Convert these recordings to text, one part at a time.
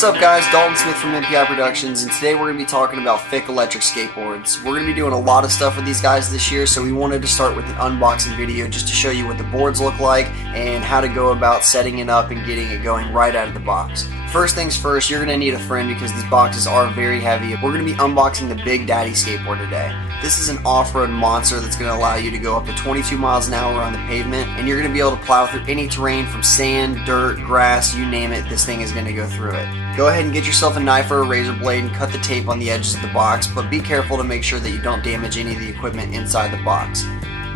What's up guys, Dalton Smith from MPI Productions, and today we're going to be talking about FiiK electric skateboards. We're going to be doing a lot of stuff with these guys this year, so we wanted to start with an unboxing video just to show you what the boards look like and how to go about setting it up and getting it going right out of the box. First things first, you're going to need a friend because these boxes are very heavy. We're going to be unboxing the Big Daddy skateboard today. This is an off-road monster that's going to allow you to go up to 22 miles an hour on the pavement, and you're going to be able to plow through any terrain from sand, dirt, grass, you name it, this thing is going to go through it. Go ahead and get yourself a knife or a razor blade and cut the tape on the edges of the box, but be careful to make sure that you don't damage any of the equipment inside the box.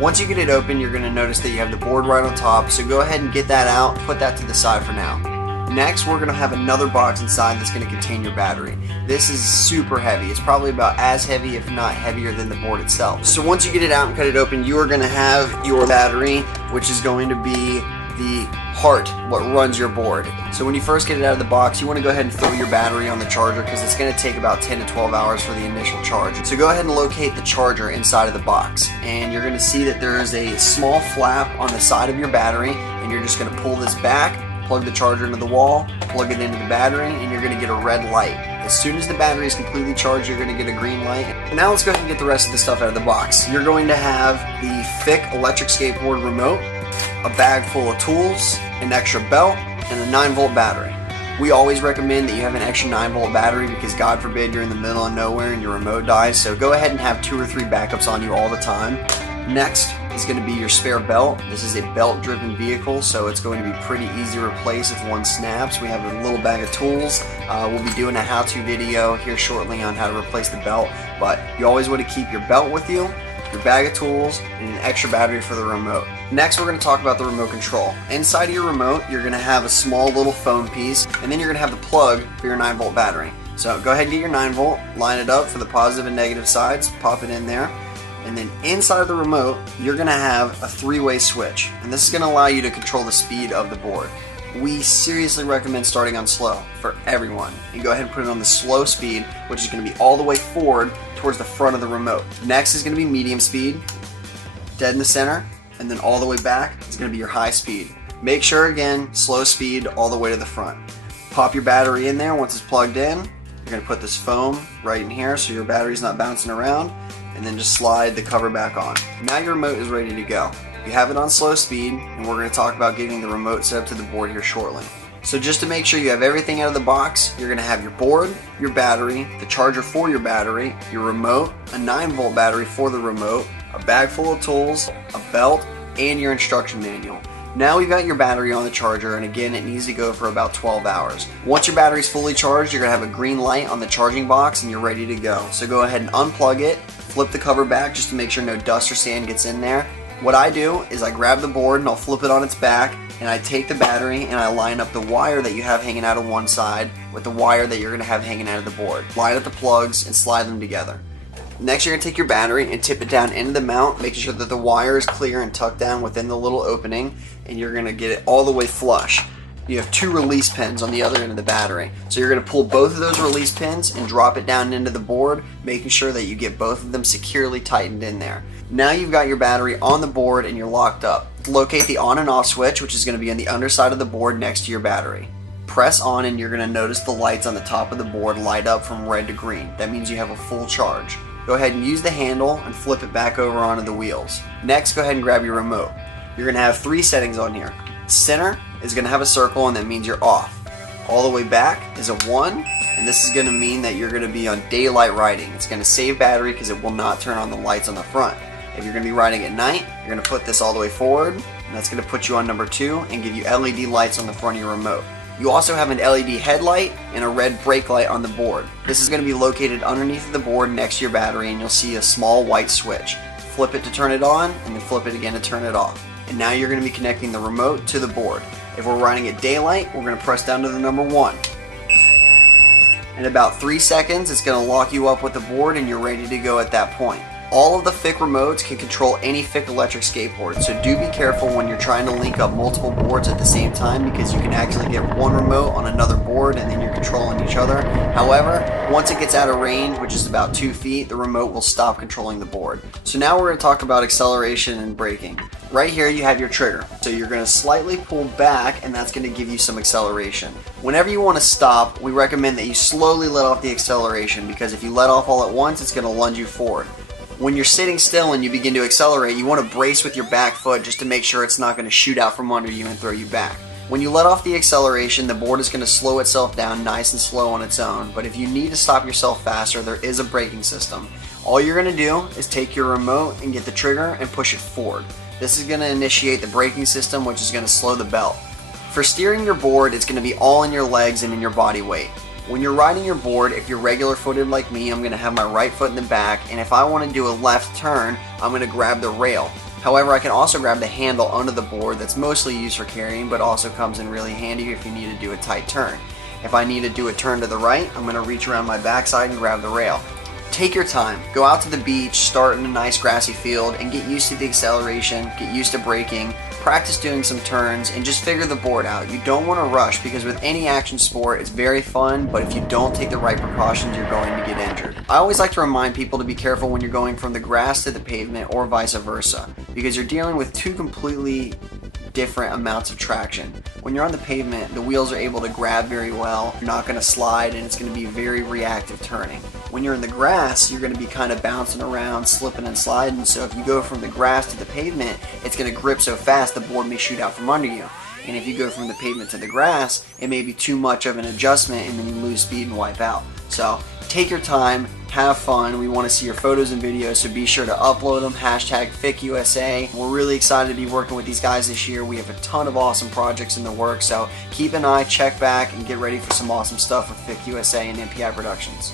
Once you get it open, you're going to notice that you have the board right on top, so go ahead and get that out, put that to the side for now. Next, we're going to have another box inside that's going to contain your battery. This is super heavy. It's probably about as heavy, if not heavier, than the board itself. So once you get it out and cut it open, you are going to have your battery, which is going to be the heart, what runs your board. So when you first get it out of the box, you want to go ahead and throw your battery on the charger because it's going to take about 10 to 12 hours for the initial charge. So go ahead and locate the charger inside of the box, and you're going to see that there is a small flap on the side of your battery, and you're just going to pull this back, plug the charger into the wall, plug it into the battery, and you're going to get a red light. As soon as the battery is completely charged, you're going to get a green light. Now let's go ahead and get the rest of the stuff out of the box. You're going to have the FiiK electric skateboard remote, a bag full of tools, an extra belt, and a 9-volt battery. We always recommend that you have an extra 9-volt battery because God forbid you're in the middle of nowhere and your remote dies, so go ahead and have 2 or 3 backups on you all the time. Next is going to be your spare belt. This is a belt-driven vehicle, so it's going to be pretty easy to replace if one snaps. We have a little bag of tools. We'll be doing a how-to video here shortly on how to replace the belt, but you always want to keep your belt with you, your bag of tools, and an extra battery for the remote. Next, we're going to talk about the remote control. Inside of your remote, you're going to have a small little phone piece, and then you're going to have the plug for your 9-volt battery. So go ahead and get your 9-volt, line it up for the positive and negative sides, pop it in there. And then inside of the remote, you're going to have a 3-way switch, and this is going to allow you to control the speed of the board. We seriously recommend starting on slow for everyone, and go ahead and put it on the slow speed, which is going to be all the way forward towards the front of the remote. Next is going to be medium speed, dead in the center, and then all the way back is going to be your high speed. Make sure, again, slow speed all the way to the front. Pop your battery in there once it's plugged in. You're going to put this foam right in here so your battery's not bouncing around, and then just slide the cover back on. Now your remote is ready to go. You have it on slow speed, and we're going to talk about getting the remote set up to the board here shortly. So just to make sure you have everything out of the box, you're going to have your board, your battery, the charger for your battery, your remote, a 9-volt battery for the remote, a bag full of tools, a belt, and your instruction manual. Now we've got your battery on the charger, and again, it needs to go for about 12 hours. Once your battery's fully charged, you're going to have a green light on the charging box, and you're ready to go. So go ahead and unplug it, flip the cover back just to make sure no dust or sand gets in there. What I do is I grab the board and I'll flip it on its back, and I take the battery and I line up the wire that you have hanging out of one side with the wire that you're going to have hanging out of the board. Line up the plugs and slide them together. Next, you're going to take your battery and tip it down into the mount, making sure that the wire is clear and tucked down within the little opening, and you're going to get it all the way flush. You have 2 release pins on the other end of the battery. So you're going to pull both of those release pins and drop it down into the board, making sure that you get both of them securely tightened in there. Now you've got your battery on the board and you're locked up. Locate the on and off switch, which is going to be on the underside of the board next to your battery. Press on and you're going to notice the lights on the top of the board light up from red to green. That means you have a full charge. Go ahead and use the handle and flip it back over onto the wheels. Next, go ahead and grab your remote. You're going to have 3 settings on here. Center is going to have a circle, and that means you're off. All the way back is a 1, and this is going to mean that you're going to be on daylight riding. It's going to save battery because it will not turn on the lights on the front. If you're going to be riding at night, you're going to put this all the way forward, and that's going to put you on number 2 and give you LED lights on the front of your remote. You also have an LED headlight and a red brake light on the board. This is going to be located underneath the board next to your battery, and you'll see a small white switch. Flip it to turn it on, and then flip it again to turn it off. And now you're going to be connecting the remote to the board. If we're riding at daylight, we're going to press down to the number 1. In about 3 seconds, it's going to lock you up with the board, and you're ready to go at that point. All of the FiiK remotes can control any FiiK electric skateboard, so do be careful when you're trying to link up multiple boards at the same time, because you can actually get one remote on another board and then you're controlling each other. However, once it gets out of range, which is about 2 feet, the remote will stop controlling the board. So now we're going to talk about acceleration and braking. Right here you have your trigger, so you're going to slightly pull back and that's going to give you some acceleration. Whenever you want to stop, we recommend that you slowly let off the acceleration, because if you let off all at once, it's going to lunge you forward. When you're sitting still and you begin to accelerate, you want to brace with your back foot just to make sure it's not going to shoot out from under you and throw you back. When you let off the acceleration, the board is going to slow itself down nice and slow on its own, but if you need to stop yourself faster, there is a braking system. All you're going to do is take your remote and get the trigger and push it forward. This is going to initiate the braking system, which is going to slow the belt. For steering your board, it's going to be all in your legs and in your body weight. When you're riding your board, if you're regular footed like me, I'm going to have my right foot in the back, and if I want to do a left turn, I'm going to grab the rail. However, I can also grab the handle under the board that's mostly used for carrying, but also comes in really handy if you need to do a tight turn. If I need to do a turn to the right, I'm going to reach around my backside and grab the rail. Take your time. Go out to the beach, start in a nice grassy field, and get used to the acceleration, get used to braking, practice doing some turns, and just figure the board out. You don't want to rush, because with any action sport, it's very fun, but if you don't take the right precautions, you're going to get injured. I always like to remind people to be careful when you're going from the grass to the pavement or vice versa, because you're dealing with two completely different amounts of traction. When you're on the pavement, the wheels are able to grab very well, you're not going to slide, and it's going to be very reactive turning. When you're in the grass, you're going to be kind of bouncing around, slipping and sliding, so if you go from the grass to the pavement, it's going to grip so fast the board may shoot out from under you. And if you go from the pavement to the grass, it may be too much of an adjustment and then you lose speed and wipe out. So take your time, have fun. We want to see your photos and videos, so be sure to upload them, hashtag FiiKUSA. We're really excited to be working with these guys this year. We have a ton of awesome projects in the works, so keep an eye, check back, and get ready for some awesome stuff with FiiKUSA and MPI Productions.